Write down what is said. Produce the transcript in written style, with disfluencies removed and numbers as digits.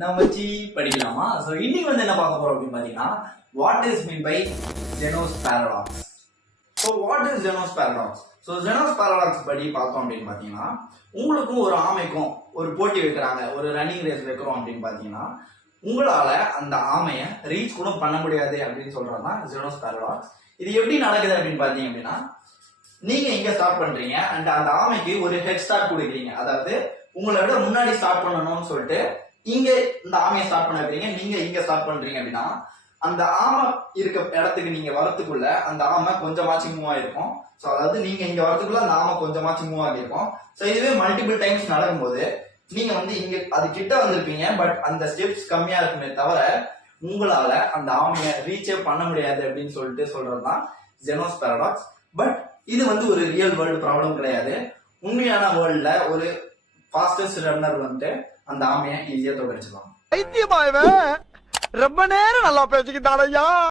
நம்ம வச்சு படிக்கலாமா? ஸோ இன்னைக்கு என்ன பார்க்க போறோம் அப்படின்னு பார்த்தீங்கன்னா, what is mean by Zeno's paradox. So what is Zeno's paradox? So Zeno's paradox படி பார்த்தோம் அப்படின்னு பார்த்தீங்கன்னா, உங்களுக்கும் ஒரு ஆமைக்கும் ஒரு போட்டி வைக்கிறாங்க, ஒரு ரன்னிங் ரேஸ் வைக்கிறோம் அப்படின்னு பார்த்தீங்கன்னா, உங்களால அந்த ஆமையை ரீச் கூட பண்ண முடியாது அப்படின்னு சொல்றதுதான் ஜெனோஸ் பேரடாக்ஸ். இது எப்படி நடக்குது அப்படின்னு பார்த்தீங்க அப்படின்னா, நீங்க இங்க ஸ்டார்ட் பண்றீங்க அண்ட் அந்த ஆமைக்கு ஒரு ஹெட் ஸ்டார்ட் கொடுக்குறீங்க. அதாவது உங்களை விட முன்னாடி ஸ்டார்ட் பண்ணணும்னு சொல்லிட்டு இங்க இந்த ஆமையை ஸ்டார்ட் பண்ண வைக்கிறீங்க. நீங்க இங்க ஸ்டார்ட் பண்றீங்க அப்படின்னா, அந்த ஆமை இருக்க இடத்துக்கு நீங்க வரத்துக்குள்ள அந்த ஆமை கொஞ்சமாச்சும் மூவ் ஆயிருக்கும். ஸோ அதாவது நீங்க இங்க வரத்துக்குள்ள அந்த ஆமை கொஞ்சமாச்சும் மூவ் ஆகிருக்கும். ஸோ இதுவே மல்டிபிள் டைம்ஸ் நடக்கும்போது நீங்க இங்க அது கிட்ட வந்திருப்பீங்க, பட் அந்த ஸ்டெப்ஸ் கம்மியா இருக்குமே தவிர உங்களால அந்த ஆமையை ரீச்சே பண்ண முடியாது அப்படின்னு சொல்லிட்டு சொல்றதுதான் ஜெனோஸ் பேரடாக்ஸ். பட் இது ஒரு ரியல் வேர்ல்டு ப்ராப்ளம் கிடையாது. உண்மையான வேர்ல்ட்ல ஒரு ஃபாஸ்டஸ்ட் ரன்னர் அந்த ஆமையை ஈஸியா தோக்கடிச்சிடலாம். ரொம்ப நேரம் நல்லா பேசிக்கிட்டான் ஐயா.